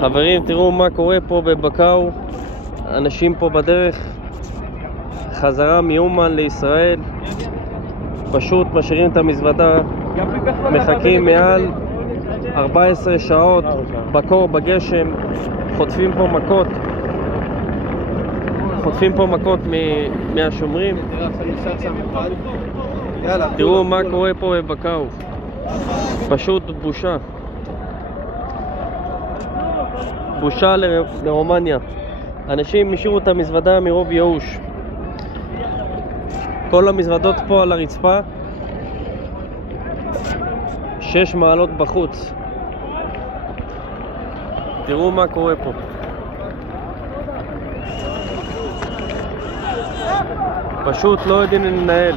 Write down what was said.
חברים, תראו מה קורה פה בבקאו. אנשים פה בדרך חזרה מיומן לישראל, פשוט משאירים את המזוודה, מחכים מעל 14 שעות בקור בגשם, חוטפים פה מכות מהשומרים. תראו מה קורה פה בבקאו, פשוט בושה. בושה לרומניה. אנשים השאירו את המזוודה מרוב ייאוש. כל המזוודות פה על הרצפה, 6 מעלות בחוץ. תראו מה קורה פה. פשוט לא יודעים לנהל.